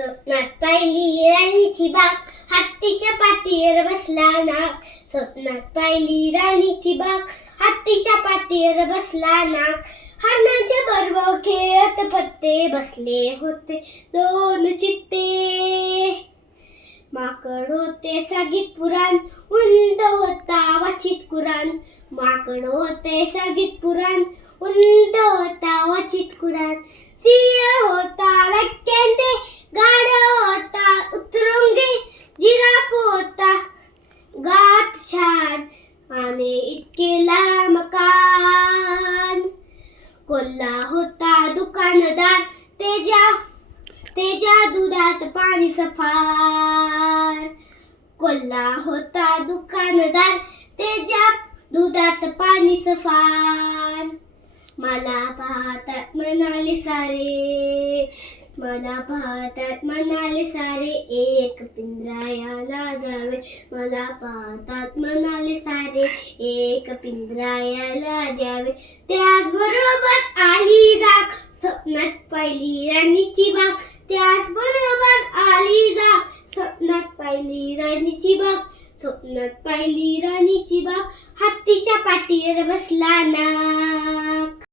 स्वप्नात पाहिली राणीची बाग, हत्तीच्या पाठीवर बसला नाग. स्वप्नात पाहिली राणीची बाग, हत्तीच्या पाठीवर बसला नाग. हरणाच्या बरोबर खेळत पत्ते बसले होते दोन चित्ते. माकड होते सांगीत पुराण, उंट होता वाचित कुराण. माकड होते सांगीत पुराण, उंट होता वाचित कुराण. सिंह होता व्याख्यानते, गाढव होता उतरंगी. जिराफ होता गात छान आणि इतके लांब कान. कोल्हा होता दुकानदार, त्याच्या दुधात पाणी सफार. कोल्हा होता दुकानदार, त्याच्या दुधात पाणी सफार. मला पाहतात म्हणाले सारे, मला पाहतात म्हणाले सारे, एक पिंजऱ्याला जावे. मला पाहतात म्हणाले सारे, एक पिंजऱ्याला जावे. त्याचबरोबर आली जाग, स्वप्नात पाहिली राणीची बाग. त्याचबरोबर आली जाग, स्वप्नात पाहिली राणीची बाग. स्वप्नात पाहिली राणीची बाग, हत्तीच्या पाठीवर बसला नाग.